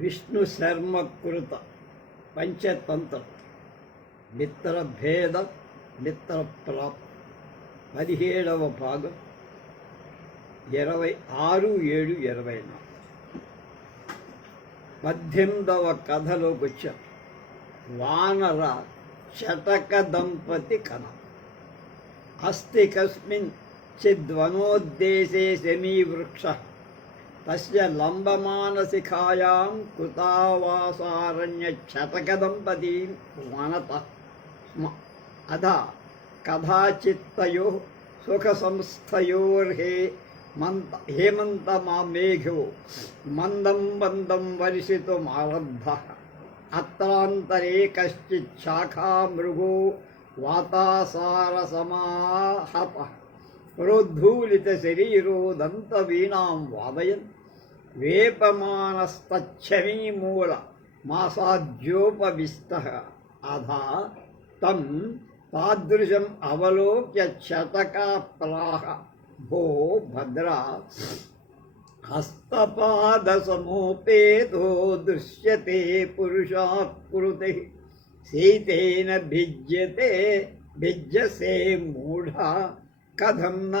విష్ణు శర్మ కృత పంచతంత్ర మిత్రభేద మిత్రప్రాప్ 17వ భాగం 26/7/24 18వ కథలోకి వచ్చాం. వానర శతక దంపతి కథ. అస్తి కస్మిన్ చిద్వనోద్దేశే శమీవృక్ష తస్య లంబమానశిఖాయాం కృతావాసారణ్యశతకదంపతీ వనతః స్మ. అథ కథాచిత్తయో సుఖసంస్థయోర్హేమంతమామేఘో మందం మందం వర్షితుమారబ్ధః. అత్రాంతరే కశ్చిత్ శాఖామృగో వాతాసారసమాహతః ప్రోద్ధూలితశరీరో దంతవీణాం వాదయన్ వేపమానస్తచ్చమీమూల మాసాద్యోపవిష్టః. అధా తం తాదృశం అవలోక్య శతకాప్రాహ భో భద్రా హస్తపాదసమోపేతో దృశ్యతే పురుషాకృతిః శీతేన భిజ్యసే మూఢా కథం న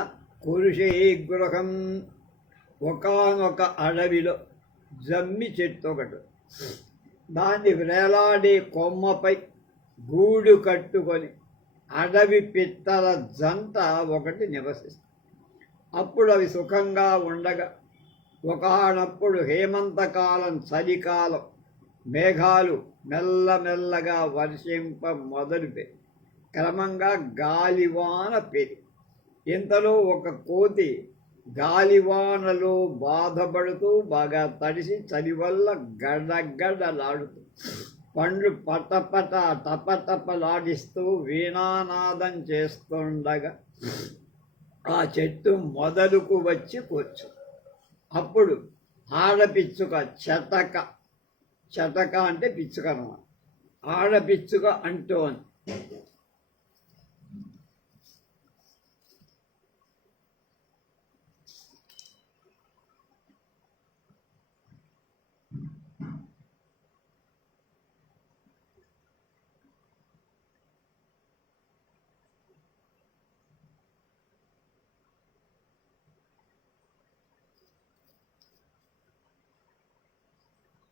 కురుషే గృహం. ఒకానొక అడవిలో జమ్మి చెట్టు ఒకటి, దాన్ని వేలాడే కొమ్మపై గూడు కట్టుకొని అడవి పిట్టల జంట ఒకటి నివసిస్తుంది. అప్పుడు అవి సుఖంగా ఉండగా ఒకనప్పుడు హేమంతకాలం, చలికాలం మేఘాలు మెల్లమెల్లగా వర్షింప మొదలుపెట్టి క్రమంగా గాలివాన పెరిగి, ఇంతలో ఒక కోతి గాలివానలో బాధపడుతూ బాగా తడిసి చలి వల్ల గడగడలాడుతూ పండ్లు పటపట టపటపలాడిస్తూ వీణానాదం చేస్తుండగా ఆ చెట్టు మొదలుకు వచ్చి కూర్చు. అప్పుడు ఆడపిచ్చుక చటక అంటే పిచ్చుక అన్నమాట. ఆడపిచ్చుక అంటోంది,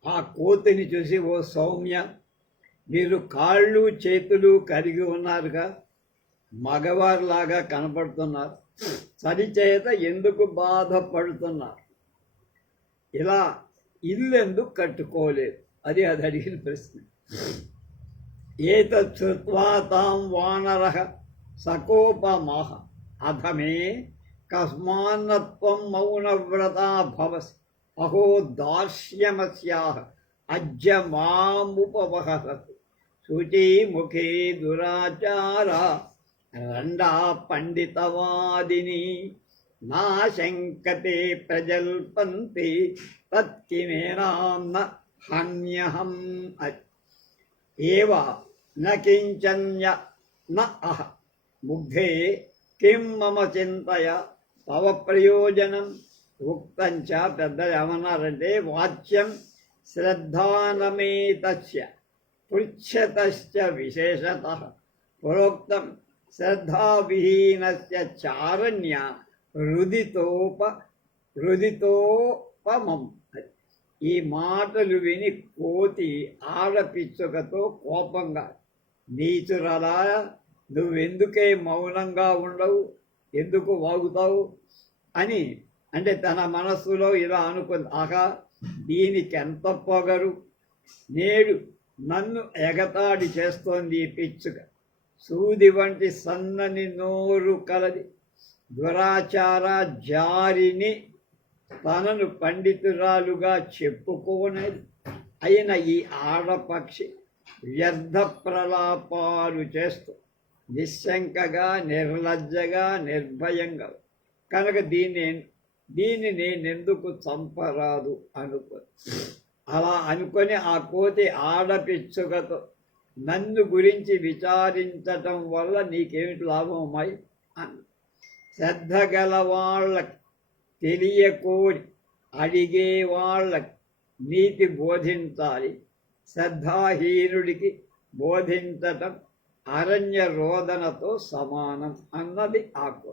ఆ కోతిని చూసి, ఓ సౌమ్య, మీరు కాళ్ళు చేతులు కలిగి ఉన్నారుగా, మగవారిలాగా కనపడుతున్నారు, చలిచేత ఎందుకు బాధపడుతున్నారు, ఇలా ఇల్లు ఎందుకు కట్టుకోలేదు, అది అడిగిన ప్రశ్న. ఏతత్ శ్రుత్వా తాం వానరః సకోపమాహ అధమే కస్మాన్నత్వం మౌనవ్రతా భవసి అహో దార్ష్యమస్యాః అజ్జ మాముపవహసతు. శుచిముఖే దురాచారా రండా పండితవాదిని నాశంకతే ప్రజల్పంతి తత్కిమేనాం న హన్యహం. ఏవ న కించన్య న అహ ముగ్ధే కిం మమ చింతయ తవ ప్రయోజనం. ఉక్తంచ పెద్దలు ఏమన్నారంటే, వాచ్యం శ్రద్ధానమేతస్య పృచ్ఛతశ్చ విశేషతః ప్రోక్తం శ్రద్ధావిహీనస్య చారణ్య రుదితోపమం. ఈ మాటలు విని కోతి ఆడపిచ్చుకతో కోపంగా, నీచురలా, నువ్వెందుకే మౌనంగా ఉండవు, ఎందుకు వాగుతావు అని అంటే తన మనస్సులో ఇలా అనుకుంది. ఆహా, దీనికి ఎంత పొగరు, నేడు నన్ను ఎగతాడి చేస్తోంది ఈ పిచ్చుక. సూది వంటి సన్నని నోరు కలది, దురాచార జారిని, తనను పండితురాలుగా చెప్పుకోనేది అయిన ఈ ఆడపక్షి వ్యర్థ ప్రలాపాలు చేస్తూ నిశ్శంకగా, నిర్లజ్జగా, నిర్భయంగా కనుక దీన్ని నేనెందుకు చంపరాదు అనుకో. అలా అనుకొని ఆ కోతి ఆడపిచ్చుకతో, నన్ను గురించి విచారించటం వల్ల నీకేమిటి లాభం అమ్మాయి అన్న. శ్రద్ధ గల వాళ్ళకి తెలియకోని అడిగే వాళ్ళకి నీతి బోధించాలి. శ్రద్ధాహీనుడికి బోధించటం అరణ్య రోదనతో సమానం అన్నది ఆకు.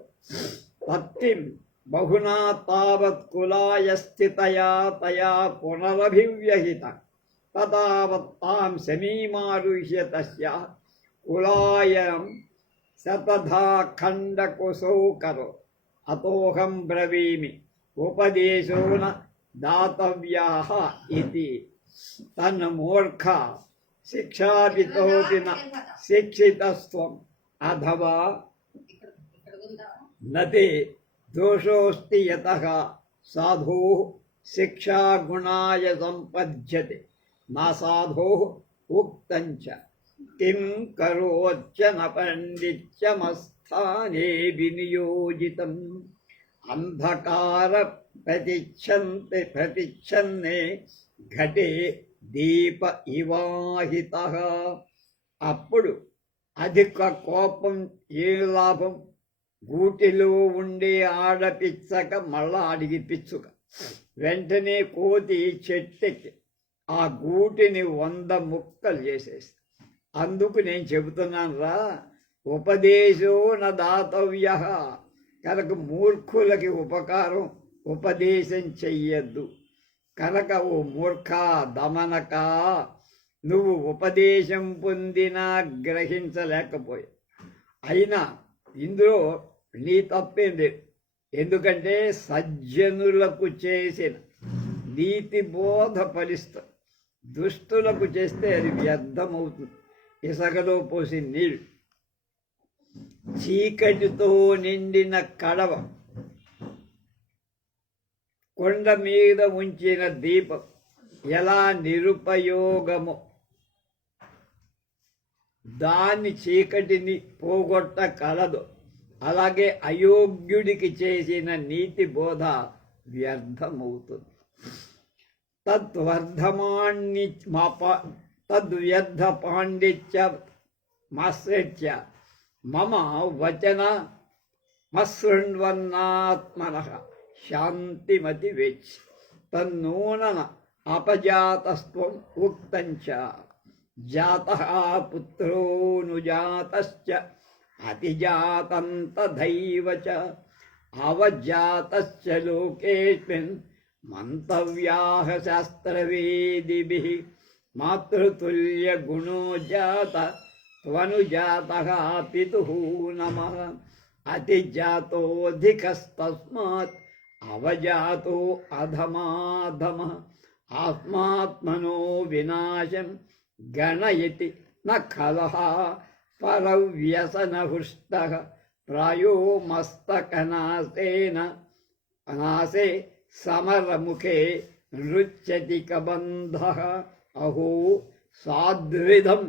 పత్తిం బహునా తావత్ కులాయ స్థితయా తయా పునరభివ్యహిత తదావత్తాం శమీమారుహ్య తస్యా కులాయం శతధా ఖండకుశౌ కరో అతోహం బ్రవీమి ఉపదేశోన దాతవ్యాః ఇతి. తన్మూర్ఖ శిక్షాపితోపి న శిక్షితస్త్వం అథవా నతే దోషోస్తి యతః సాధోః శిక్షాగుణాయ సంపద్యతే నా సాధోః ఉక్తంచ కిం కరోచ్చ న పండిత్యమస్థానే వినియోజితం అంధకార ప్రతిచ్ఛన్నే ఘటే దీప ఇవాహితః. అప్పుడు అధిక కోపం ఏ లాభం? గూటిలో ఉండే ఆడపిచ్చక మళ్ళా అడిగి పిచ్చుక. వెంటనే కోతి చెట్టెక్కి ఆ గూటిని 100 ముక్కలు చేసేసి. అందుకు నేను చెబుతున్నాను రా, ఉపదేశో న దాతవ్య. కనుక మూర్ఖులకి ఉపదేశం చెయ్యొద్దు. కనుక ఓ మూర్ఖ దమనక, నువ్వు ఉపదేశం పొందినా గ్రహించలేకపోయా. అయినా ఇందులో నీ తప్పేం లేదు. ఎందుకంటే సజ్జనులకు చేసిన నీతి బోధ ఫలిస్తుంది. దుష్టులకు చేస్తే అది వ్యర్థమవుతుంది. ఇసుకలో పోసి నీళ్ళు, చీకటితో నిండిన కడవ, కొండ మీద ఉంచిన దీపం ఎలా నిరుపయోగమో దాన్ని చీకటిని పోగొట్టగలదు, అలాగే అయోగ్యుడికి చేసిన నీతి బోధ వ్యర్థమవుతుంది. తద్వ్యర్థ పాండిత్య మాశ్రిత్య మమ వచన మశృణ్వన్నాత్మనః శాంతిమతి వేచ్చి తన్నూనన అపజాతస్త్వం ఉక్తంచ జాతః పుత్రోనుజాతశ్చ అతిజాతం తథైవ చ అవజాతశ్చ లోకేస్మిన్ మంతవ్యాః శాస్త్రవేదిభిః మాతృతుల్య గుణో జాత త్వనుజాతః పితుః నమః అతిజాతోధికస్తస్మాత్ అవజాతో అధమాధమః ఆత్మాత్మనో వినాశం గణయతి న ఖలః పరవ్యసనహృష్టః ప్రాయో మస్తకనాశేన అనాశే సమరముఖే నృత్యతి కబంధః అహో సాద్విధం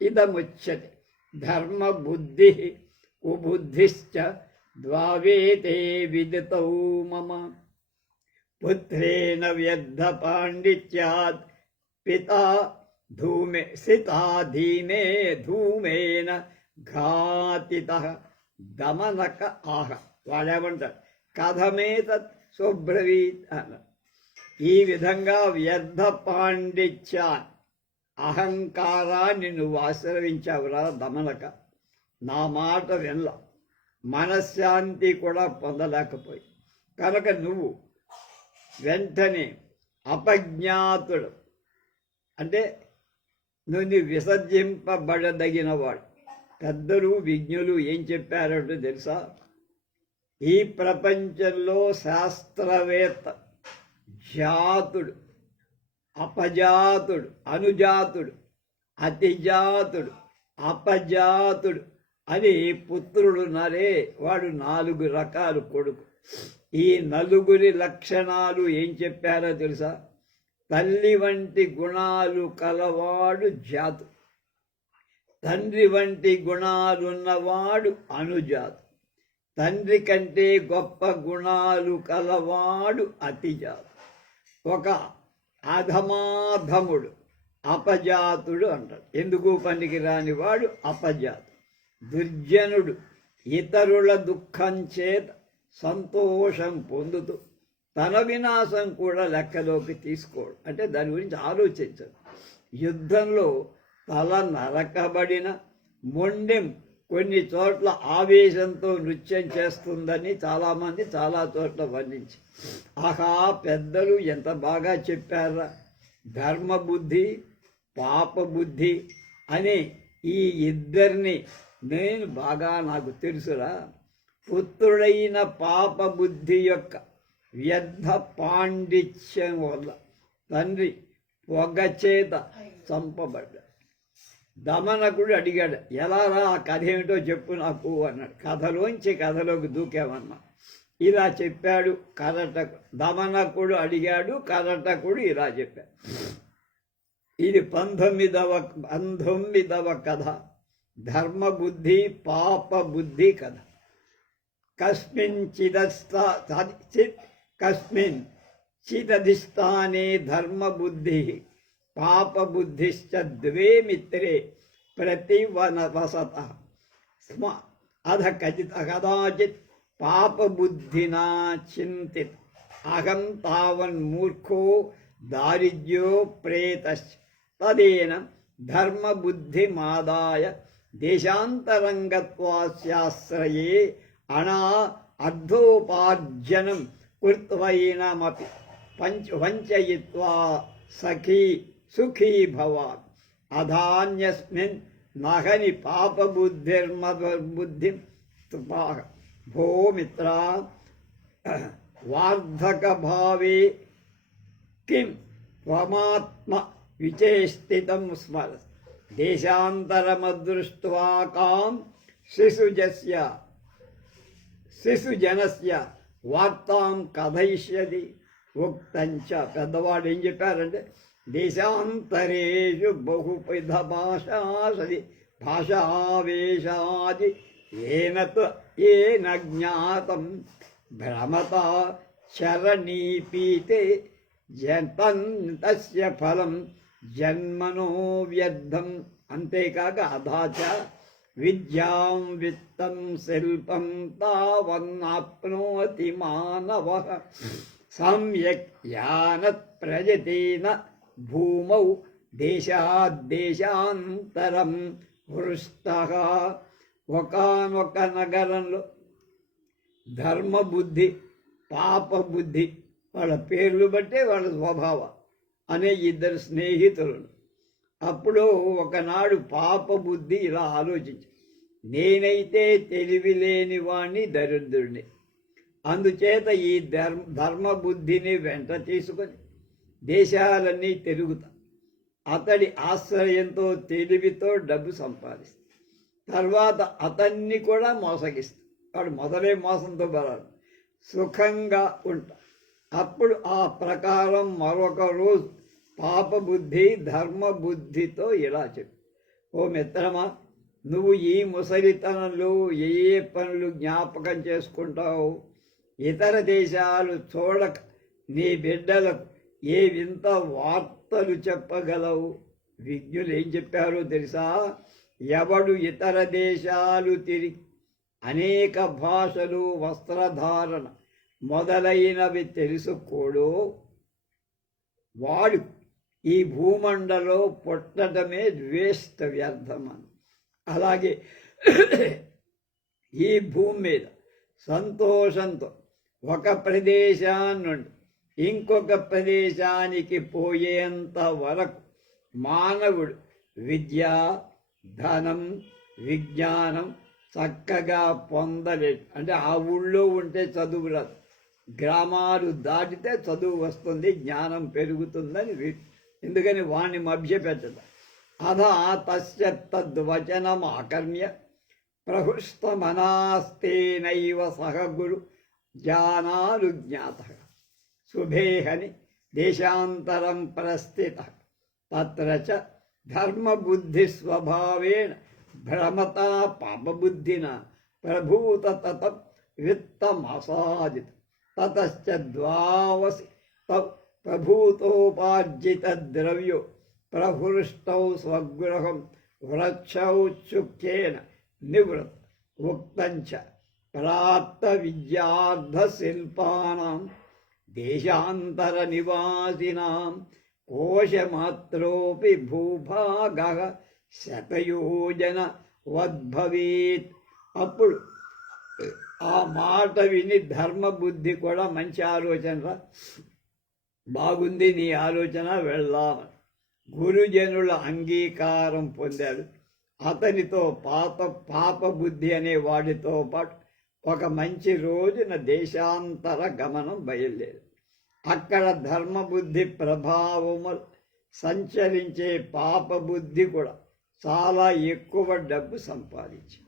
ఇదముచ్యతే ధర్మబుద్ధి కుబుద్ధిశ్చ ద్వావేతే విదితౌ మమ పుత్రేణ వ్యర్థ పాండిత్యాత్ పితా ధూమే ధూమేన ఘాతితః దమనక ఆహ. వాడేమంటాడు, కథమేతత్ శుభ్రవీత్ అన్న. ఈ విధంగా వ్యర్థ పాండిత్యాన్, అహంకారాన్ని నువ్వు ఆశ్రయించావురా దమనక. నా మాట వినల, మనశ్శాంతి కూడా పొందలేకపోయి. కనుక నువ్వు వెంటనే అపజ్ఞాతుడు అంటే నువ్వు విసర్జింపబడదగినవాడు. పెద్దలు విజ్ఞులు ఏం చెప్పారంటే తెలుసా? ఈ ప్రపంచంలో శాస్త్రవేత్త జాతుడు, అపజాతుడు, అనుజాతుడు, అతిజాతుడు, అపజాతుడు అని పుత్రుడున్నారే, వాడు 4 రకాలు కొడుకు. ఈ 4 లక్షణాలు ఏం చెప్పారో తెలుసా? తల్లి వంటి గుణాలు కలవాడు జాతు, తండ్రి వంటి గుణాలున్నవాడు అనుజాతు, తండ్రి కంటే గొప్ప గుణాలు కలవాడు అతిజాతు. ఒక అధమాధముడు అపజాతుడు అంటాడు. ఎందుకు పనికిరాని వాడు అపజాతు. దుర్జనుడు ఇతరుల దుఃఖం చేత సంతోషం పొందుతూ తన వినాశం కూడా లెక్కలోకి తీసుకోడు, అంటే దాని గురించి ఆలోచించడు. యుద్ధంలో తల నరకబడిన మొండెం కొన్ని చోట్ల ఆవేశంతో నృత్యం చేస్తుందని చాలామంది చాలా చోట్ల వర్ణించి, ఆహా పెద్దలు ఎంత బాగా చెప్పారా, ధర్మబుద్ధి పాపబుద్ధి అనే ఈ ఇద్దరిని నేను బాగా నాకు తెలుసురా. పుత్రుడైన పాపబుద్ధి యొక్క వ్యర్థ పాండిత్యం వల్ల తండ్రి పొగచేత చంపబడ్డాడు. దమనకుడు అడిగాడు, ఎలా రా ఆ కథ ఏమిటో చెప్పు నాకు అన్నాడు. కథలోకి దూకామన్నా. ఇలా చెప్పాడు కరటకుడు. దమనకుడు అడిగాడు, కరటకుడు ఇలా చెప్పాడు. ఇది 19వ కథ, ధర్మబుద్ధి పాపబుద్ధి కథ. కస్మిన్ చిదధిష్టానే ధర్మబుద్ధి పాపబుద్ధిశ్చ ద్వే మిత్రే ప్రతివసత స్మ అధ కదాచిత్ పాపబుద్ధినా చింతిత్ అహం తావన్మూర్ఖో దారిద్ర్యో ప్రేతశ్చ తదేన ధర్మబుద్ధిమాదాయ దేశాంతరంగత్వాస్యాశ్రయే అర్ధోపార్జనం కృత్వైనమపి వంచయిత్వా సుఖీ భవామి అధాన్యస్మిన్ నహని పాపబుద్ధిర్మద్బుద్ధిం భో మిత్ర వార్ధకభావే కిం త్వమాత్మ విచేష్టితం స్మర దేశాంతరమదృష్ట్వా కాం శిశుజనస్య వార్తాం కథయిష్యతి ఉక్తంచ. పెద్దవాడు ఏం చెప్పారంటే, దేశాంతరేషు బహువిధ భాషావేశాది ఏన జ్ఞాతం భ్రమత శరణీపీతే తస్య ఫలం జన్మనో వ్యర్థం. అంతేకాక అధాచ విద్యాం విత్తం శిల్పం తావన్నాప్నోతి మానవః సమ్యక్ యానత్ ప్రజతేన భూమౌ దేశాంతరం హృష్టః. ఒకానొక నగరంలో ధర్మబుద్ధి పాపబుద్ధి, వాళ్ళ పేర్లు బట్టే వాళ్ళ స్వభావం అనే ఇద్దరు స్నేహితులు. అప్పుడు ఒకనాడు పాపబుద్ధి ఇలా ఆలోచించి, నేనైతే తెలివి లేని వాణ్ణి దరిద్రుడిని, అందుచేత ఈ ధర్మబుద్ధిని వెంట తీసుకొని దేశాలన్నీ తిరుగుతా, అతడి ఆశ్రయంతో తెలివితో డబ్బు సంపాదిస్తా, తర్వాత అతన్ని కూడా మోసగిస్తా. వాడు మొదలే మోసంతో బలాడు, సుఖంగా ఉంటా. అప్పుడు ఆ ప్రకారం మరొక రోజు పాపబుద్ధి ధర్మబుద్ధితో ఇలా చెప్పి, ఓ మిత్రమా, నువ్వు ఈ ముసలితనంలో ఏ పనులు జ్ఞాపకం చేసుకుంటావు? ఇతర దేశాలు చూడక నీ బిడ్డలకు ఏ వింత వార్తలు చెప్పగలవు? విజ్ఞులు ఏం చెప్పారో తెలుసా? ఎవడు ఇతర దేశాలు తిరిగి అనేక భాషలు వస్త్రధారణ మొదలైనవి తెలుసుకోడో వాడు ఈ భూమండలో పుట్టడమే వేస్ట్, వ్యర్థమని. అలాగే ఈ భూమి మీద సంతోషంతో ఒక ప్రదేశాన్ని నుండి ఇంకొక ప్రదేశానికి పోయేంత వరకు మానవుడు విద్య ధనం విజ్ఞానం చక్కగా పొందలేడు. అంటే ఆ ఊళ్ళో ఉంటే చదువు రాదు, గ్రామాలు దాటితే చదువు వస్తుంది, జ్ఞానం పెరుగుతుందని ఎందుకని వాణ్ణి మభ్యపెట్టదు. అధా తస్య తద్వచనం ఆకర్మ్య ప్రహృష్టమనాస్తేనైవ సహ గురు జానాలు జ్ఞాత శుభేహని దేశాంతరం ప్రస్థిత తత్ర చ ధర్మబుద్ధిస్వభావేన భ్రమతా పాపబుద్ధిన ప్రభూత తత విత్తమసాదిత తతశ్చ ద్వావసి ప్రభూతోపార్జిత ద్రవ్యో ప్రహృష్టౌ స్వగృహం వృక్షౌచ్చుక్యేన నివృత్ ఉక్తంచ ప్రాప్త విద్యార్థ శిల్పానాం దేశాంతర నివాసినాం కోశమాత్రోపి భూభాగ శతయోజన వద్భవేత్. అప్పుడు ఆ మాట విని ధర్మబుద్ధి కూడా మంచి ఆలోచన, బాగుంది నీ ఆలోచన, వెళ్దామని గురుజనుల అంగీకారం పొందాడు. అతనితో పాప బుద్ధి అనే వాడితో పాటు ఒక మంచి రోజున దేశాంతర గమనం బయలుదేరు. అక్కడ ధర్మబుద్ధి ప్రభావము సంచరించే పాపబుద్ధి కూడా చాలా ఎక్కువ డబ్బు సంపాదించి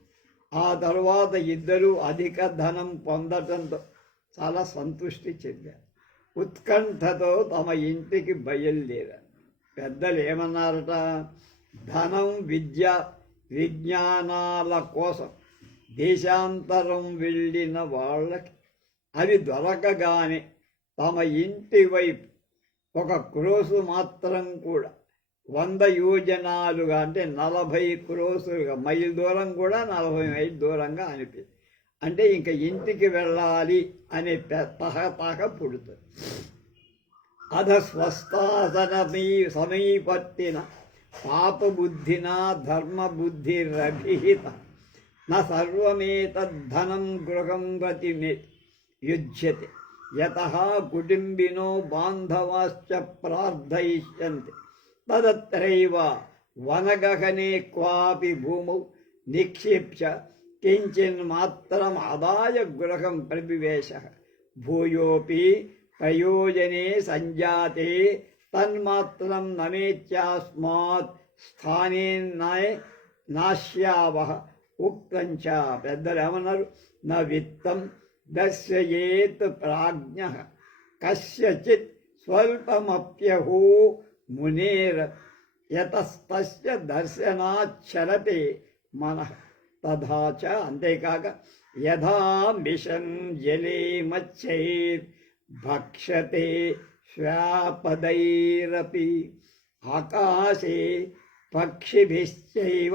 ఆ తర్వాత ఇద్దరూ అధిక ధనం పొందటంతో చాలా సంతృష్టి చెందారు. ఉత్కంఠతో తమ ఇంటికి బయలుదేరారు. పెద్దలు ఏమన్నారట, ధనం, విద్య, విజ్ఞానాల కోసం దేశాంతరం వెళ్ళిన వాళ్ళకి అవి దొరకగానే తమ ఇంటి వైపు ఒక క్రోసు మాత్రం కూడా 100 యోజనాలుగా అంటే 40 క్రోసులుగా, మైల్ దూరం కూడా 40 మైల్ దూరంగా అనిపించింది. అంటే ఇంక ఇంటికి వెళ్ళాలి అనే తహ పుడుతుంది. అధ స్వస్థాసనమీ సమీపత్తిన పాపబుద్ధిన ధర్మబుద్ధిరభిహిత న సర్వమేతద్ధనం గృహం ప్రతి యుజ్యతే యతః కుటుంబినో బాంధవాశ్చ ప్రార్థయిష్యంతి తదత్రైవ వనగహనే క్వాపి భూమౌ నిక్షిప్య కించిన్మాత్రమాదాయ గృహం ప్రవివేశః భూయోపి ప్రయోజనే సంజాతే తన్మాత్రం నమేత్యాస్మాత్ స్థానే నాశ్యావః ఉక్తంచ. పెద్దలు ఏమన్నారు, న విత్తం దర్శయేత్ ప్రాజ్ఞః కస్యచిత్ స్వల్పమప్యహో మునేర్ యతస్తస్య దర్శనాచ్చరతే మనః తథా చ. అంతేకాక యథా మిషన్ జలే మత్స్యైర్ భక్షతే శ్వాపదైరపి ఆకాశే పక్షిభిశ్చైవ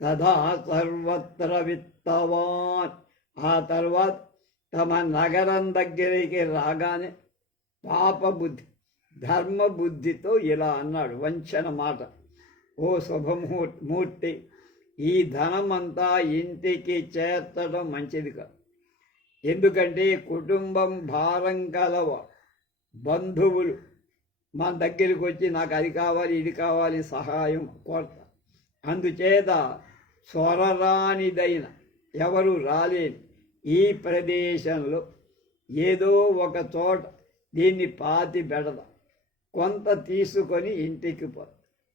తథా సర్వత్ర విత్తవాన్. ఆ తర్వాత తమ నగరం దగ్గరికి రాగానే పాపబుద్ధి ధర్మబుద్ధితో ఇలా అన్నాడు, వంచన మాట, ఓ శుభమూర్తి, ఈ ధనమంతా ఇంటికి చేర్చడం మంచిది కాదు. ఎందుకంటే కుటుంబం భారం కలవ బంధువులు మన దగ్గరికి వచ్చి నాకు అది కావాలి ఇది కావాలి సహాయం కోరత. అందుచేత స్వరరానిదైన ఎవరు రాలేని ఈ ప్రదేశంలో ఏదో ఒక చోట దీన్ని పాతి పెడదాం, కొంత తీసుకొని ఇంటికి పో,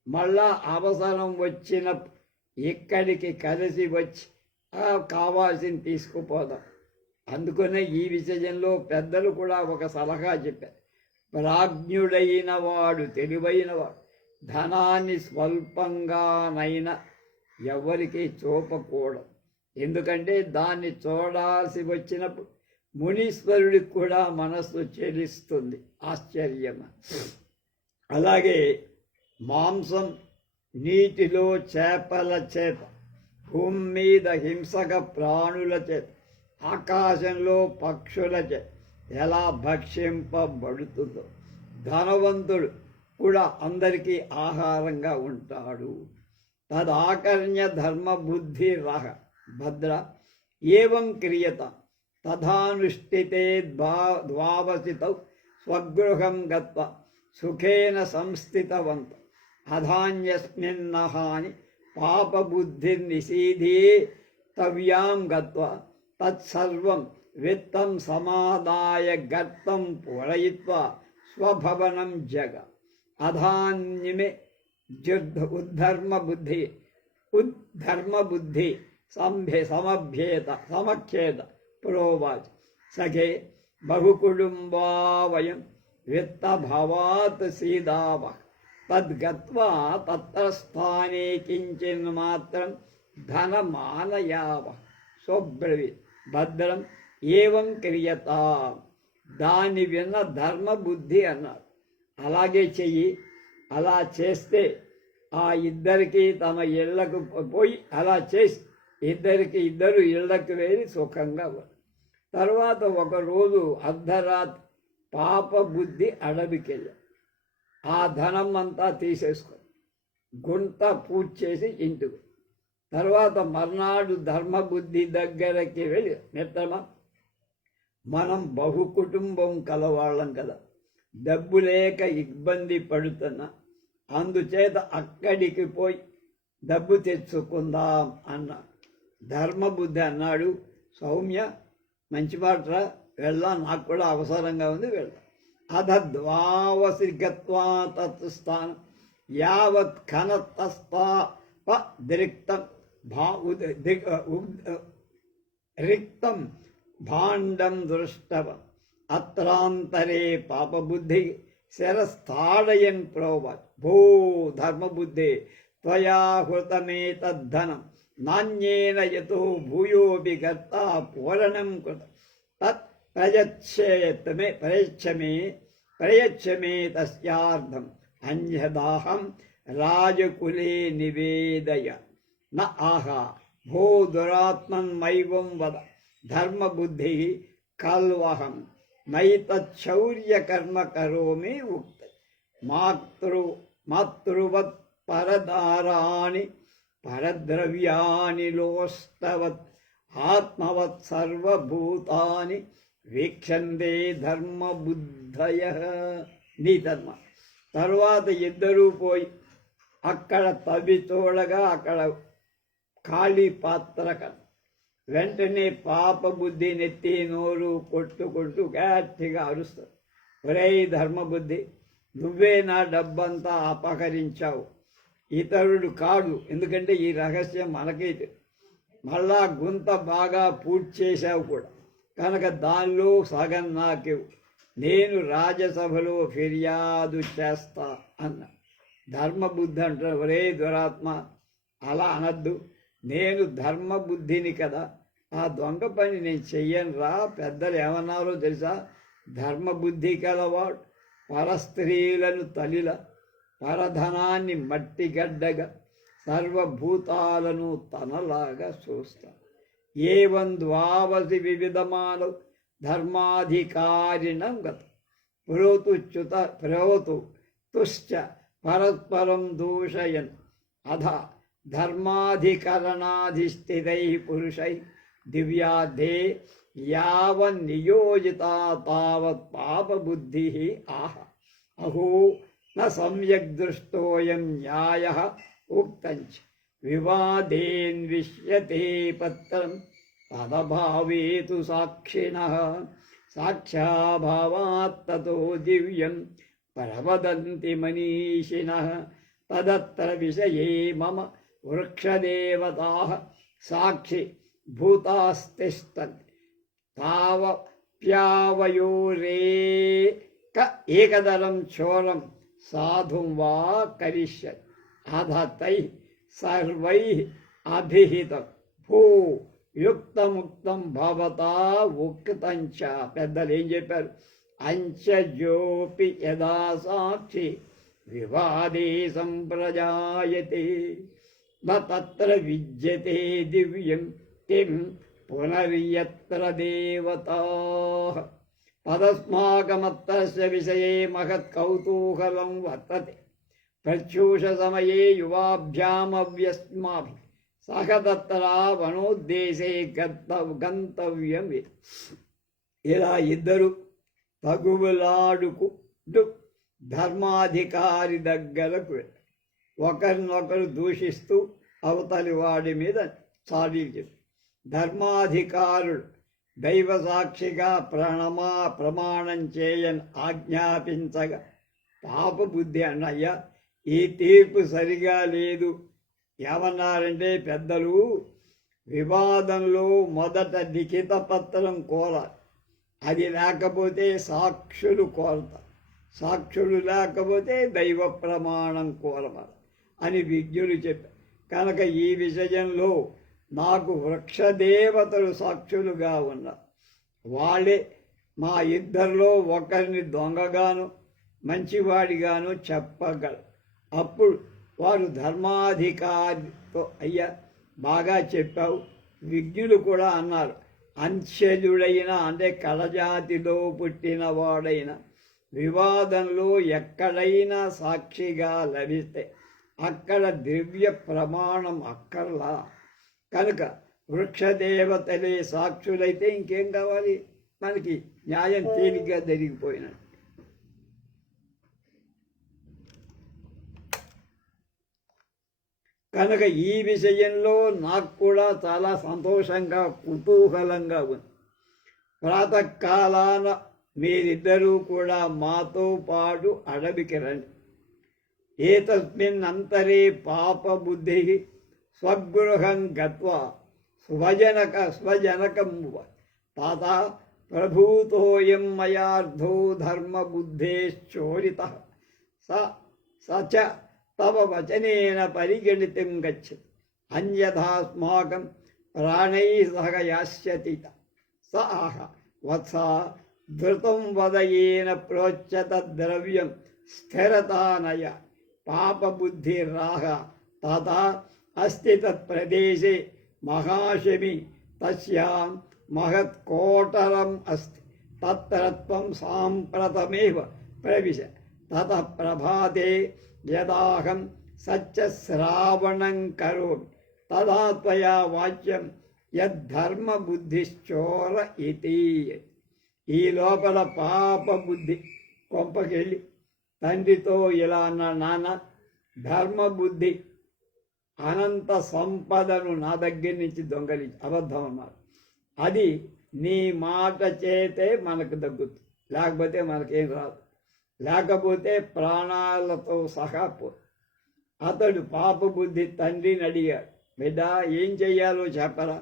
మళ్ళా అవసరం వచ్చినప్పుడు ఇక్కడికి కలిసి వచ్చి కావాల్సింది తీసుకుపోదాం. అందుకనే ఈ విషయంలో పెద్దలు కూడా ఒక సలహా చెప్పారు. ప్రాజ్ఞుడైన వాడు, తెలివైన వాడు ధనాన్ని స్వల్పంగానైనా ఎవరికి చూపకూడదు. ఎందుకంటే దాన్ని చూడాల్సి వచ్చినప్పుడు మునీశ్వరుడికి కూడా మనస్సు చెలిస్తుంది. ఆశ్చర్యమ. అలాగే మాంసం, నీటిలో చేపల చేత, భూమి మీద హింసక ప్రాణుల చేత, ఆకాశంలో పక్షుల చేత ఎలా భక్షింపబడుతుందో ధనవంతుడు కూడా అందరికీ ఆహారంగా ఉంటాడు. తదాకర్ణ్య ధర్మబుద్ధి రహ భద్ర ఏవం క్రియత తథానుష్ఠితే ద్వావసితౌ స్వగృహం గత్వా సుఖేన సంస్థితవంత అధాన్యస్మిన్నహాని పాపబుద్ధిర్నిషీధే తవ్యాం గత్వా తత్సర్వం విత్తం సమాదాయ గర్తం పూరయిత్వా స్వభవనం జగ అధాన్యమే ఉద్ధర్మబుద్ధి సమఖ్యేత ప్రోవాచ సఖే బహుకుటుంబా వయం విత్తభవాత్ సీదావ తద్గత్వా తత్ర స్థానే కించిన్మాత్రం ధనమానయావ స్వబ్రవీత్ భద్రం ఏవం క్రియతాం. దాన్ని విన్న ధర్మబుద్ధి అన్నారు, అలాగే చెయ్యి. అలా చేస్తే ఆ ఇద్దరికి తమ ఇళ్లకు పోయి అలా చేసి ఇద్దరు ఇళ్లకు వెళ్ళి సుఖంగా. తర్వాత ఒకరోజు అర్ధరాత్రి పాప బుద్ధి అడవికెళ్ళి ఆ ధనం అంతా తీసేసుకొని గుంట పూజ చేసి ఇంటికి తర్వాత మర్నాడు ధర్మబుద్ధి దగ్గరకి వెళ్ళి మిత్రమా, మనం బహుకుటుంబం కలవాళ్ళం కదా, డబ్బు లేక ఇబ్బంది పడుతున్నా, అందుచేత అక్కడికి పోయి డబ్బు తెచ్చుకుందాం అన్న. ధర్మబుద్ధి అన్నాడు, సౌమ్య మంచి మాటరా, వెళ్ళా, నాకు కూడా అవసరంగా ఉంది, వెళ్ళా. అధ ద్వావసిగత్వా తత్స్థానం యావత్ ఖనతస్తాప దిరిక్తం రిక్తం భాండం దృష్టవ అత్రాంతరే పాపబుద్ధి శరస్థాడయన్ ప్రోవత్. భూ ధర్మబుద్ధే త్వయా హృతమేతద్ధనం నాణ్యేన యతో భూయోపి కర్తా పూరణం కృత తత్ ప్రయచ్చమే తస్యార్థం అన్యదాహం రాజకులే నివేదయ. న ఆహా భో దురాత్మన్మైవం వద ధర్మబుద్ధి కల్వహం నైతచ్చౌర్యకర్మ కరోమి ఉక్త. మాతృవత్ పరదారాణి పరద్రవ్యాని లోస్తవత్ ఆత్మవత్ సర్వభూతాని వీక్షందే ధర్మబుద్ధయ. నీ ధర్మ. తరువాత ఇద్దరూ పోయి అక్కడ తవ్వి చూడగా అక్కడ ఖాళీ పాత్ర కల. వెంటనే పాప బుద్ధి నెత్తి నోరు కొట్టుకుంటూ గట్టిగా అరుస్తారు, ఒరేయ్ ధర్మబుద్ధి, నువ్వే నా డబ్బంతా అపహరించావు, ఇతరుడు కాడు, ఎందుకంటే ఈ రహస్యం మనకే. మళ్ళా గుంత బాగా పూర్తి చేశావు కూడా, కనుక దానిలో సగం నాకేవు, నేను రాజసభలో ఫిర్యాదు చేస్తా అన్న. ధర్మబుద్ధి అంటారు, ఒరే దురాత్మ, అలా అనద్దు, నేను ధర్మబుద్ధిని కదా, ఆ దొంగ పని నేను చెయ్యను రా. పెద్దలు ఏమన్నారో తెలుసా, ధర్మబుద్ధి కలవాడు పరస్త్రీలను తలిల, పరధనాన్ని మట్టిగడ్డగా, సర్వభూతాలను తనలాగా చూస్తా. ఏవం ద్వావసి వివిధమానవ్ ధర్మాధికారిణం గత ప్రోతు తుశ్చ పరస్పరం దూషయన్ అధ ధర్మాధికరణాధిష్ఠితై పురుషై దివ్యాధే యావన్నియోజితా తావత్ పాపబుద్ధి ఆహ. అహో న సమ్యక్ దృష్టోయం న్యాయః ఉక్తంచ వివాదేన్విష్యతే పత్రం తదభావేతు సాక్షిణః. సాక్ష్యాభావాత్ తతో దివ్యం ప్రవదంతి మనీషిణః. తదత్ర విషయే మమ వృక్షదేవతాః సాక్షి భూతాస్తిష్టంతి తావప్యావయోరేక ఏకదరం చోరం సాధుం వా కరిష్యతి అధ తైః సర్వైః అభిహితం భూ యుక్తముక్తం భవతా ఉక్తంచ. పెద్దలు ఏం చెప్పారు, అంచజోపి యదా సాక్షి వివాదే సంప్రజాయతే న తత్ర విద్యతే దివ్యం కిం పునర్యత్ర దేవతాః. తదస్మాకమత్తస్య విషయే మహత్ కౌతూహలం వర్తతే ప్రత్యూష సమయే యువాభ్యామవ్యస్మాభిః సహ తత్ర వనోద్దేశే గంతవ్యం. ఇలా ఇద్దరు తగువులాడుకుంటూ ధర్మాధికారి దగ్గరకు ఒకరినొకరు దూషిస్తూ అవతలి వాడి మీద చాడీలు చెప్పి, ధర్మాధికారుడు దైవ సాక్షిగా ప్రమాణం చేయని ఆజ్ఞాపించగా పాపబుద్ధి అన్నయ్య, ఈ తీర్పు సరిగా లేదు. ఏమన్నారంటే పెద్దలు, వివాదంలో మొదట లిఖిత పత్రం కోరాలి, అది లేకపోతే సాక్షులు కోరతారు, సాక్షులు లేకపోతే దైవ ప్రమాణం కోరమని అని విజ్ఞులు చెప్పారు. కనుక ఈ విషయంలో నాకు వృక్షదేవతలు సాక్షులుగా ఉన్నారు, వాళ్ళే మా ఇద్దరిలో ఒకరిని దొంగగాను మంచివాడిగాను చెప్పగలరు. అప్పుడు వారు ధర్మాధికారితో, అయ్యా బాగా చెప్పావు, విజ్ఞులు కూడా అన్నారు, అంశజుడైన అంటే కళజాతిలో పుట్టినవాడైన వివాదంలో ఎక్కడైనా సాక్షిగా లభిస్తే అక్కడ దివ్య ప్రమాణం అక్కర్లా. కనుక వృక్షదేవతలే సాక్షులైతే ఇంకేం కావాలి మనకి? న్యాయం తేలిగ్గా జరిగిపోయినట్టు. కనుక ఈ విషయంలో నాకు కూడా చాలా సంతోషంగా కుతూహలంగా ఉంది. ప్రాతకాలాన మీరిద్దరూ కూడా మాతో పాటు అడవికి రండి. ఏతస్మిన్ అంతరే పాపబుద్ధి స్వగృహం గత్వా స్వజనకం తాత ప్రభూతోయం మయార్థో ధర్మబుద్ధేశ్చోరితః సచ తవ వచనేన పరిగణితిం గచ్చతి అన్యథాస్మాకం ప్రాణైః సహ యాస్యతి. స ఆహ వత్స ధృతం వదయేన ప్రోచ్యత ద్రవ్యం స్థిరతానయ పాపబుద్ధిరాహ తథా అస్తి తత్ప్రదేశే మహాశమి తస్యాం మహత్కోటరం అస్తి తత్రత్వం సాంప్రతమేవ ప్రవిశ. తతః ప్రభాతే యదాహం సత్యశ్రావణం కరోమి తదా త్వయా వాచ్యం యద్ధర్మబుద్ధిశ్చోర ఇతి. ఈ లోపల పాప బుద్ధి కొంపకెళ్ళి తండ్రితో ఇలా అన్న, నాన్న ధర్మబుద్ధి అనంత సంపదను నా దగ్గర నుంచి దొంగలించి అబద్ధం అన్నారు. అది నీ మాట చేతే మనకు దగ్గుతుంది, లేకపోతే మనకేం రాదు. లేకపోతే ప్రాణాలతో సహా పో. అతడు పాపబుద్ధి తండ్రిని అడిగాడు, బిడ్డ ఏం చెయ్యాలో చెప్పరా?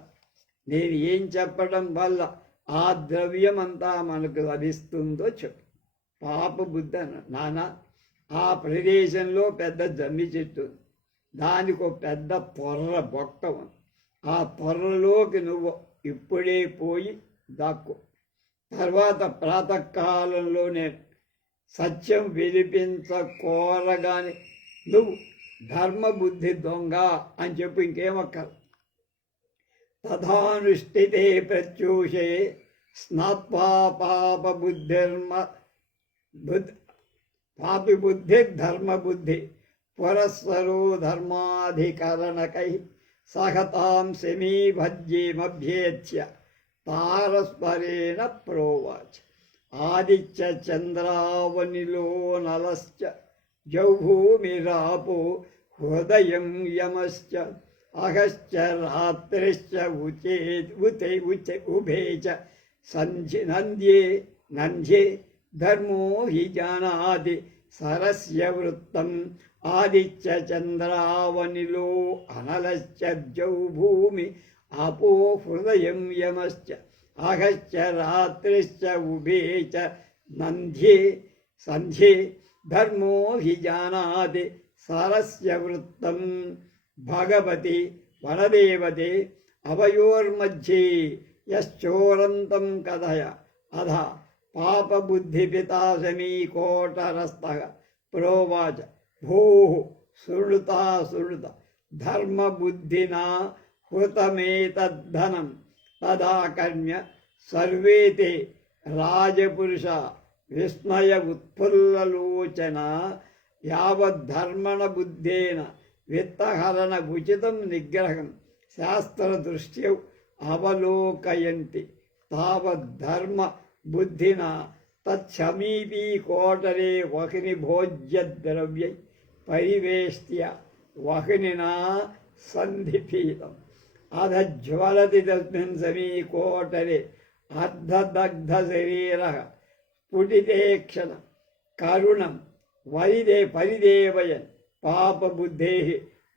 నేను ఏం చెప్పడం వల్ల ఆ ద్రవ్యం అంతా మనకు లభిస్తుందో చెప్పు. పాపబుద్ధి అన్న, నాన్న ఆ ప్రదేశంలో పెద్ద జమ్మి చెట్టు ఉంది, దానికి ఒక పెద్ద పొర్ర బొక్క ఉంది. ఆ పొర్రలోకి నువ్వు ఇప్పుడే పోయి దాక్కో. తర్వాత ప్రాతకాలంలో నేను సత్యం వినిపించకోరగానే నువ్వు ధర్మబుద్ధి దొంగ అని చెప్పు, ఇంకేమక్కర్. తథానుష్ఠితే ప్రత్యూషే స్నాత్వా పాపిబుద్ధి ధర్మబుద్ధి పురస్సరో ధర్మాధికరణకై సహతాం శమీభజ్యేమభ్యేత్య తారస్వరేణ ప్రోవాచ. ఆదిత్య చంద్రావనిలో నలశ్చ జౌభూమిరాపో హృదయం యమశ్చ అహశ్చ రాత్రిశ్చ ఉభే చ నంధ్యే ధర్మో హి జానాతి సరస్య వృత్తం. ఆదిత్య చంద్రావనిలో అనలశ్చ జౌభూమి ఆపో హృదయం యమశ్చ అహశ్చ రాత్రిశ్చ ఉభే చ సంధ్యే ధర్మో హి జానాతి సరస్య వృత్తం. భగవతి వనదేవతే అవయోర్మధ్యే యశ్చోరంతం కథయ అధ పాపబుద్ధిపితా సమీకోటరస్తః ప్రోవాచ భోః శృణుత ధర్మబుద్ధినా హృతమేతద్ధనం తదాకర్మ్య సర్వే తే రాజపురుష విస్మయ ఉత్ఫుల్లలోచన యావద్ధర్మణ బుద్ధేన విత్తహరణ ఉచితం నిగ్రహం శాస్త్రదృష్ట్యౌ అవలోకయంతి తావద్ధర్మ బుద్ధిన తచ్చమీపీ కోటరే వహిని భోజ్య ద్రవ్యై పరివేష్ట్య వహినినా సంధిపీతం. అధజ్వలతి తస్మిన్ సమీకోటరే అర్ధదగ్ధ శరీర స్ఫుటితేక్షణ కరుణం పరిదేవయన్ పాపబుద్ధే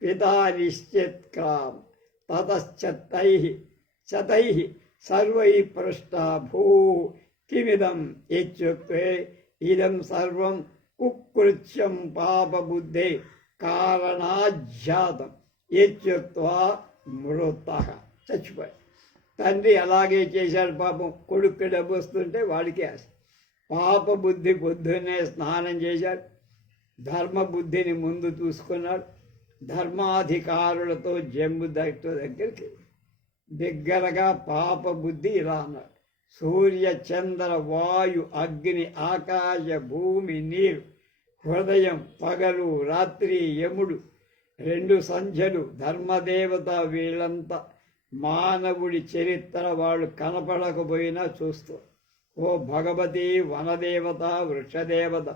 పితా నిశ్చిత్క్రాం. తతశ్చతైః సర్వైః పృష్టా భూ కిమిదం ఇత్యుక్తే ఇదం సర్వం కుకృత్యం పాపబుద్ధే కారణాజ్జాతం ఇత్యుక్త్వా మృతః. చచ్చిపోయాడు. తండ్రి అలాగే చేశాడు పాపం. కొడుకు డబ్బు వస్తుంటే వాడికి ఆశ. పాపబుద్ధి పొద్దున్నే స్నానం చేశాడు, ధర్మబుద్ధిని ముందు చూసుకున్నాడు. ధర్మాధికారులతో జంబు దగ్గరికి దగ్గరగా పాప బుద్ధి ఇలా అన్నాడు. సూర్య చంద్ర వాయు అగ్ని ఆకాశ భూమి నీరు హృదయం పగలు రాత్రి యముడు 2 సంధ్యలు ధర్మదేవత వీళ్ళంతా మానవుడి చరిత్ర వాళ్ళు కనపడకపోయినా చూస్తూ, ఓ భగవతి వనదేవత వృక్షదేవత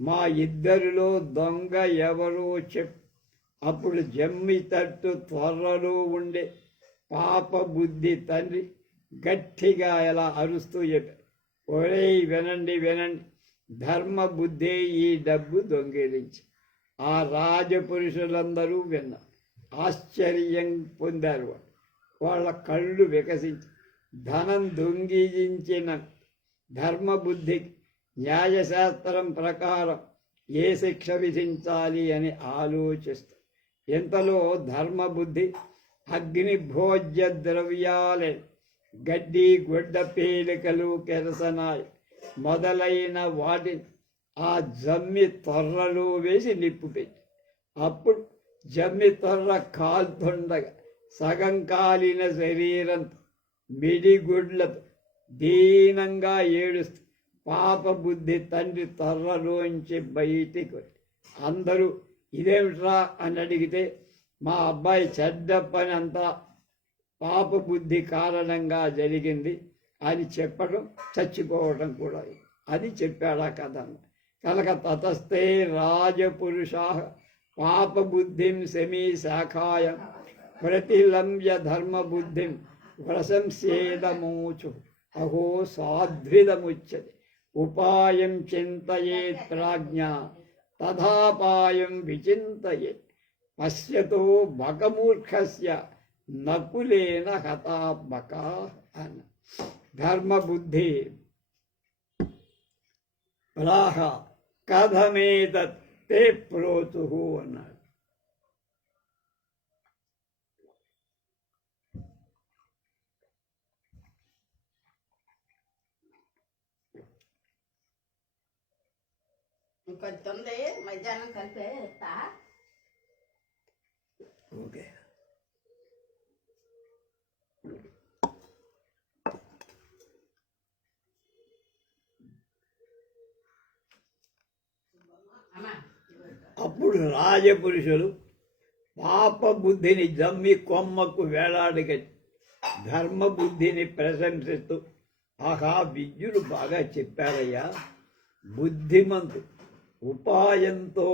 మా ఇద్దరిలో దొంగ ఎవరో చెప్పు. అప్పుడు జమ్మి తట్టు త్వరలో ఉండే పాప బుద్ధి తండ్రి గట్టిగా ఎలా అరుస్తూ చెప్పారు, ఒరేయ్ వినండి వినండి, ధర్మ బుద్ధే ఈ డబ్బు దొంగిలించి. ఆ రాజపురుషులందరూ విన్నారు, ఆశ్చర్యం పొందారు. వాళ్ళ కళ్ళు వికసించి ధనం దొంగిలించిన ధర్మబుద్ధికి న్యాయశాస్త్రం ప్రకారం ఏ శిక్ష విధించాలి అని ఆలోచిస్తారు. ఇంతలో ధర్మబుద్ధి అగ్ని భోజ్య ద్రవ్యాలే గడ్డి గుడ్డ పేలికలు కెరసనాయి మొదలైన వాటిని ఆ జమ్మి తొర్రలో వేసి నిప్పు పెట్టి, అప్పుడు జమ్మి తొర్ర కాల్తుండగా సగం కాలిన శరీరంతో మిడిగుడ్లతో దీనంగా ఏడుస్తూ పాప బుద్ధి తండ్రి తొర్రలోంచి బయటికి అందరూ ఇదేమిట్రా అని అడిగితే, మా అబ్బాయి చెడ్డ పని అంతా పాప బుద్ధి కారణంగా జరిగింది అని చెప్పడం, చచ్చిపోవడం కూడా అది చెప్పాడా కథ. కనుక తతస్థే రాజపురుషా పాప బుద్ధిం శమీ శాఖాయ ప్రతిలంబ్య ధర్మబుద్ధిం ప్రశంసేదమూచు అహో సాధ్విదముచ్యతే ఉపాయం చింతయేత్ ప్రాజ్ఞ తథాపాయం విచింతయేత్ పశ్యతో బకమూర్ఖస్య నకులేన హతాత్మకా అన్న. ధర్మబుద్ధి ప్రాహ కథమేతత్ తే ప్రోతు అన్నాడు. ఇంకొంచెం ఉంది, మధ్యాహ్నం కలిపే ఇస్తా. ఓకే. అప్పుడు రాజపురుషులు పాప బుద్ధిని జమ్మి కొమ్మకు వేలాడగట్టి ధర్మబుద్ధిని ప్రశంసిస్తూ, ఆహా విద్యులు బాగా చెప్పారయ్యా, బుద్ధిమంతు ఉపాయంతో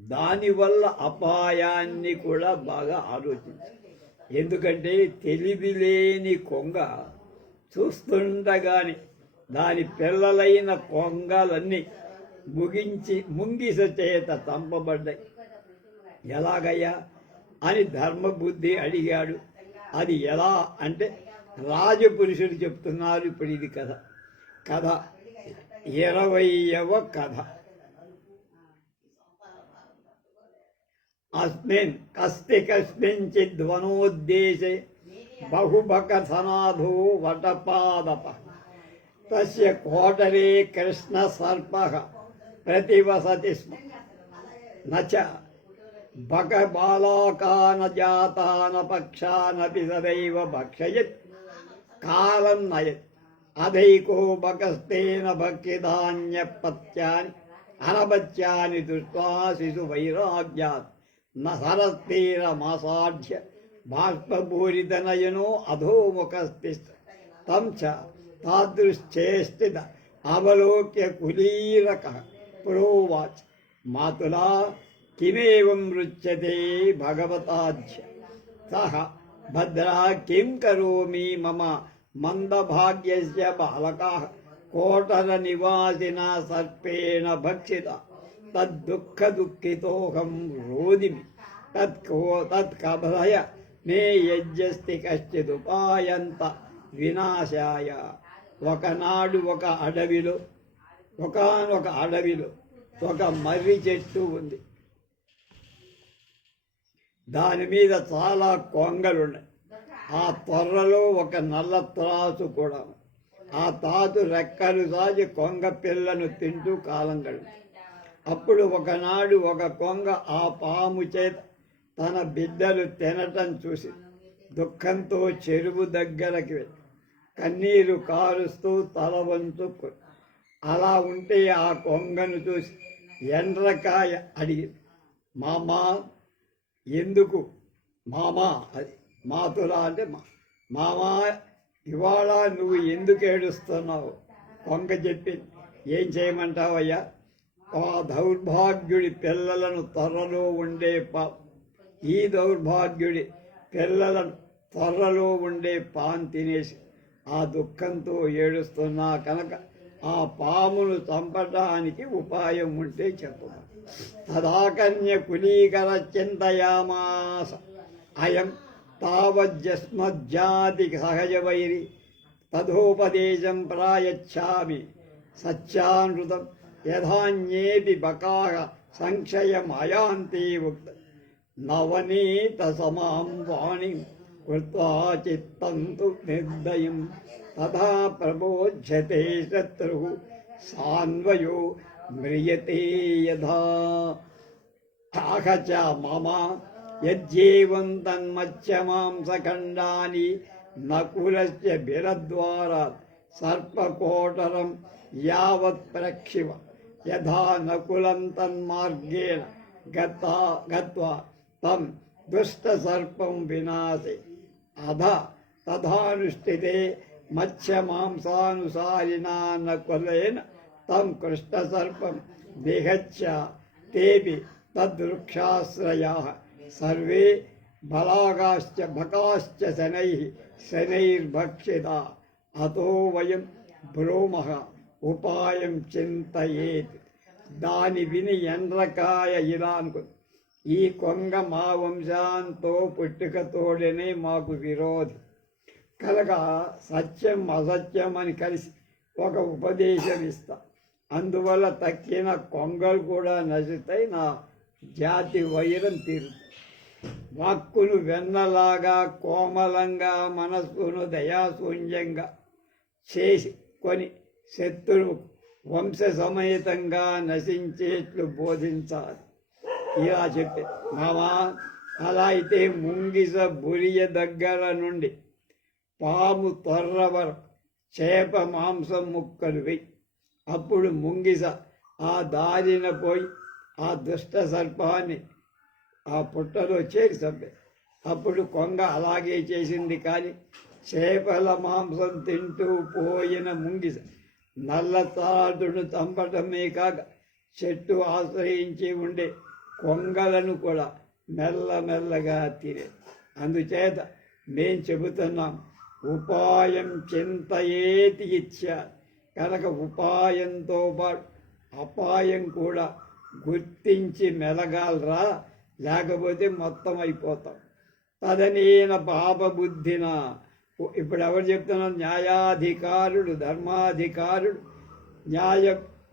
దానివల్ల అపాయాన్ని కూడా బాగా ఆలోచించారు. ఎందుకంటే తెలివి లేని కొంగ చూస్తుండగానే దాని పిల్లలైన కొంగలన్నీ ముంగిస చేత చంపబడ్డాయి. ఎలాగయ్యా అని ధర్మబుద్ధి అడిగాడు. అది ఎలా అంటే రాజపురుషులు చెప్తున్నారు. ఇప్పుడు ఇది కథ 20వ కథ. అస్మిన్ కస్తి కస్మించిద్ వనోద్దేశే బహుబకథనాథో వటపాదప తస్య కోటరే కృష్ణ సర్పః ప్రతివసతి స్మ నచ బకబాలాకాన జాతాన పక్షానపి సదైవ భక్షయత్ కాలం నయత్ అధైకో బకస్తేన భక్తిధాన్యపత్యాని అనపత్యాని దృష్ట్వా శిశు వైరాగ్యాత్ న సరస్తీరమాసాఢ్య బాష్పభూరితనయనో అధోముఖస్థిత తం చ తాదృశ్చేష్టిత అవలోక్య కులీరకః ప్రోవాచ్ మాతులా కిమేవం రుచ్యతే భగవతాధ్య సహ భద్రా కిం కరోమి మమ మందభాగ్యస్య బాలకాః కోటర నివాసినా సర్పేణ భక్షిత తద్దుఃఖ దుఃఖితోహం రోదిమి తత్కభయ మే యజ్జస్తి కశ్చిదుపాయంత వినాశాయ. ఒకనాడు ఒకానొక అడవిలో ఒక మర్రి చెట్టు ఉంది. దాని మీద చాలా కొంగలున్నాయి. ఆ త్వరలో ఒక నల్ల త్రాసు కూడా. ఆ తాతు రెక్కలు సాగి కొంగ పిల్లను తింటూ కాలం గడుపుతుంది. అప్పుడు ఒకనాడు ఒక కొంగ ఆ పాము చేత తన బిడ్డలు తినటం చూసి దుఃఖంతో చెరువు దగ్గరకి వెళ్ళి కన్నీరు కారుస్తూ తల వంచుకు అలా ఉంటే ఆ కొంగను చూసి ఎండ్రకాయ అడిగింది. మామా ఎందుకు మామా, అది మాతులా అంటే మామా ఇవాళ నువ్వు ఎందుకు ఏడుస్తున్నావు? కొంగ చెప్పింది. ఏం చేయమంటావయ్యా? ఆ దౌర్భాగ్యుడి పిల్లలను త్వరలో ఉండే ఈ దౌర్భాగ్యుడి పిల్లలను త్వరలో ఉండే పాన్ తినేసి ఆ దుఃఖంతో ఏడుస్తున్నా కనుక ఆ పామును చంపటానికి ఉపాయం ఉంటే చెప్పు. తదాకన్య కులీకర చింతయామాస అయం తావజ్జస్మజ్జాతి సహజవైరి తథోపదేశం ప్రాయచ్ఛామి సత్యానృతం యథాన్యేపి బకాహ సంక్షయమయాంతి ఉక్త నవనీత సమాం వాణిం కృత్వా చిత్తం తు నిర్దయం తథా ప్రబోధ్యతే శత్రుః సాన్వయో మ్రియతే యథా ఆహ చ మమ యజ్జీవం తన్మత్స్యమాంసఖండాని నకులస్య బిరద్వారాత్ సర్పకోటరం యావత్ ప్రక్షివ యథా నకులం తన్మార్గేణ గత్వా తం దుష్టసర్పం వినాశే అధ తథానుష్ఠితే మత్స్యమాంసానుసారిణా నకులేన తం కృష్ణసర్పం నిహత్య తేపి తద్వృక్షాశ్రయాః సర్వే బలాగాశ్చ బకాశ్చ శనైర్భక్షితా అతో వయం బ్రూమః ఉపాయం చింతయేత్. దాని విని ఎండ్రకాయ ఇలా అనుకుంది. ఈ కొంగ మా వంశాంతో పుట్టుకతోడనే మాకు విరోధి కనుక సత్యం అసత్యం అని కలిసి ఒక ఉపదేశం ఇస్తా. అందువల్ల తక్కిన కొంగలు కూడా నశిస్తాయి, నా జాతి వైరం తీరుతుంది. వాక్కును వెన్నలాగా కోమలంగా మనస్సును దయాశూన్యంగా చేసి కొని శత్రువు వంశ సమేతంగా నశించేట్లు బోధించాలి. ఇలా చెప్పే మామా అలా అయితే ముంగిస బురియ దగ్గర నుండి పాము తొర్ర వరకు చేప మాంసం ముక్కలు వెయ్యి. అప్పుడు ముంగిస ఆ దారిన పోయి ఆ దుష్ట సర్పాన్ని ఆ పుట్టలో చేరి చంపే. అప్పుడు కొంగ అలాగే చేసింది. కానీ చేపల మాంసం తింటూ పోయిన ముంగిస నల్లతాడును చంపటమే కాక చెట్టు ఆశ్రయించి ఉండే కొంగలను కూడా మెల్లమెల్లగా తినే. అందుచేత మేం చెబుతున్నాం, ఉపాయం చింతయేతి ఇచ్చారు కనుక ఉపాయంతో పాటు అపాయం కూడా గుర్తించి మెలగాలరా, లేకపోతే మొత్తం అయిపోతాం. తదనేన పాపబుద్ధిన. ఇప్పుడు ఎవరు చెప్తున్నారు? న్యాయాధికారుడు, ధర్మాధికారుడు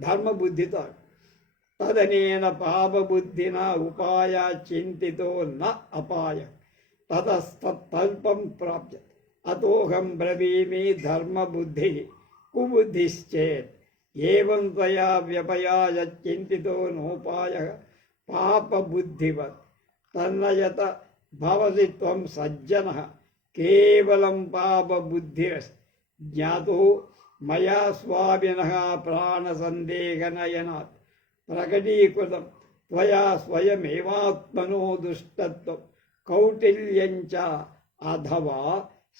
ధర్మబుద్ధితో. తదనేన పాపబుద్ధిన ఉపాయ చింతితో న అపాయ తతస్తల్పం ప్రాప్య అతోహం బ్రవీమి ధర్మబుద్ధి కుబుద్ధిశ్చేత్ ఏవం త్వయా వ్యపయాయ చింతితో నోపాయ పాపబుద్ధివత్ తన్నయత భవసి త్వం సజ్జనః కేవలం పాపబుద్ధిరస్ జ్ఞాతో మయా స్వామినః ప్రాణసందేహనయనాత్ ప్రకటీకృతం త్వయా స్వయమేవాత్మనో దుష్టత్వం కౌటిల్యంచ అథవా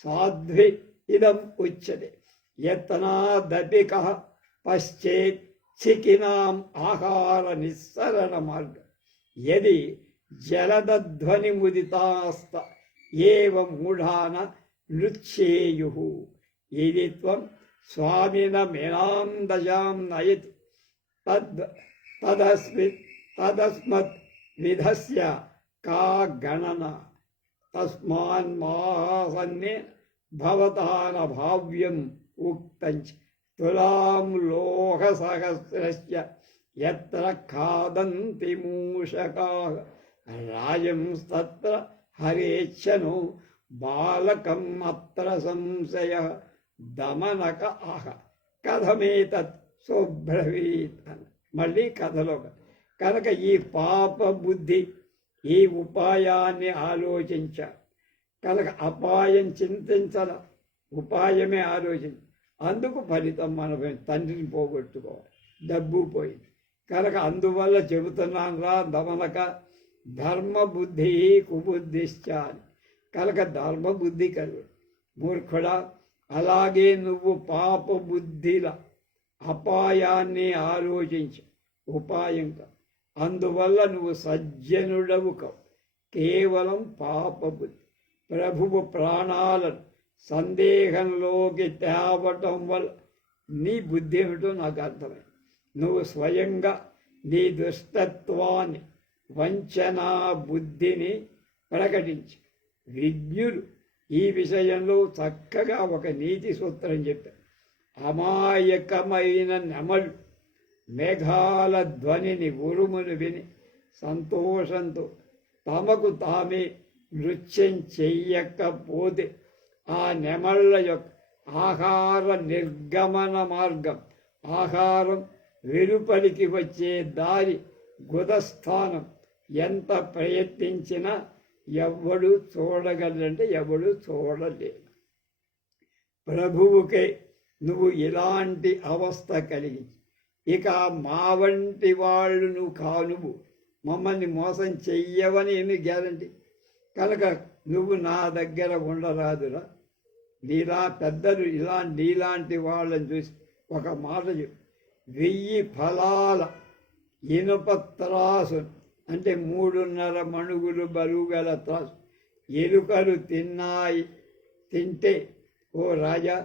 సాధ్వి ఇదం ఉచ్యతే యత్నాదపి కః పశ్చేత్ చికినాం ఆహార నిస్సరణ మార్గం యది జలదధ్వనిముదితాస్త ఏవ మూఢాన నృచ్యేయుః ఇది త్వం స్వామినమినాం దశాం నయతి తదస్మత్ విధస్య కా గణన తస్మాన్మాసన్నే భవతాన భావ్యం ఉక్తంచ తులాం లోహసహస్రస్య యత్ర ఖాదంతి మూషకాః రాజంస్తత్ర హరేచ్ఛనో బాలకం అత్ర సంశయః దమనక ఆహ కథమేతత్ శుభ్రవీత్ అని మళ్ళీ కథలో. కనుక ఈ పాప బుద్ధి ఈ ఉపాయాన్ని ఆలోచించారు. కనుక అపాయం చింతించాల, ఉపాయమే ఆలోచించి. అందుకు ఫలితం మనం తండ్రిని పోగొట్టుకోవాలి, డబ్బు పోయింది కనుక అందువల్ల చెబుతున్నాను రా దమనక, ధర్మబుద్ధి కుబుద్ధిశ్చ అని. కనుక ధర్మబుద్ధి కలుగు మూర్ఖుడా. అలాగే నువ్వు పాప బుద్ధిల అపాయాన్ని ఆలోచించు, ఉపాయంగా. అందువల్ల నువ్వు సజ్జనుడవు కావు, కేవలం పాప బుద్ధి. ప్రభువు ప్రాణాలను సందేహంలోకి తేవటం వల్ల నీ బుద్ధి ఏమిటో నాకు అర్థమైంది. నువ్వు స్వయంగా నీ దుష్టత్వాన్ని, వంచనా బుద్ధిని ప్రకటించి. విజ్ఞులు ఈ విషయంలో చక్కగా ఒక నీతి సూత్రం చెప్పారు. అమాయకమైన నెమలు మేఘాల ధ్వనిని, ఉరుమును విని సంతోషంతో తమకు తామే నృత్యం చెయ్యకపోతే ఆ నెమళ్ళ యొక్క ఆహార నిర్గమన మార్గం, ఆహారం వెలుపలికి వచ్చే దారి, గుదస్థానం ఎంత ప్రయత్నించినా ఎవడు చూడగలంటే ఎవడు చూడలేడు. ప్రభువుకే నువ్వు ఇలాంటి అవస్థ కలిగించి, ఇక మా వంటి వాళ్ళు నువ్వు కానువు, మమ్మల్ని మోసం చెయ్యవని ఏమి గ్యారంటీ. కనుక నువ్వు నా దగ్గర ఉండరాదురా. నీలా పెద్దలు నీలాంటి వాళ్ళని చూసి ఒక మాట చెప్పు. 1000 ఫలాల ఇనుప త్రాసు అంటే 3.5 మణుగులు బరువు గల త్రాసు ఎలుకలు తింటే ఓ రాజా,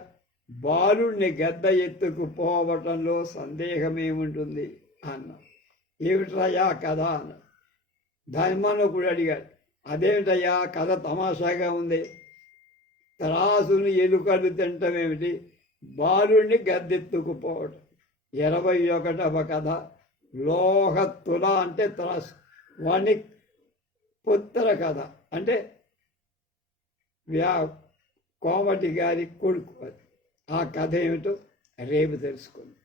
బాలుణ్ణి గద్ద ఎత్తుకుపోవటంలో సందేహమేముంటుంది అన్నా. ఏమిట్రయ్యా కథ అన్న. ధర్మనకుడు అడిగాడు, అదేమిటయ్యా కథ తమాషాగా ఉంది, త్రాసుని ఎలుకలు తింటమేమిటి, బాలుణ్ణి గద్దెత్తుకుపోవటం. 21వ కథ. లోహతుల అంటే త్రాసు, వాణ్ణి పుత్ర కథ అంటే కోమటి గారి కొడుకు. అది ఆ కథ ఏమిటో రేపు తెలుసుకుందాం.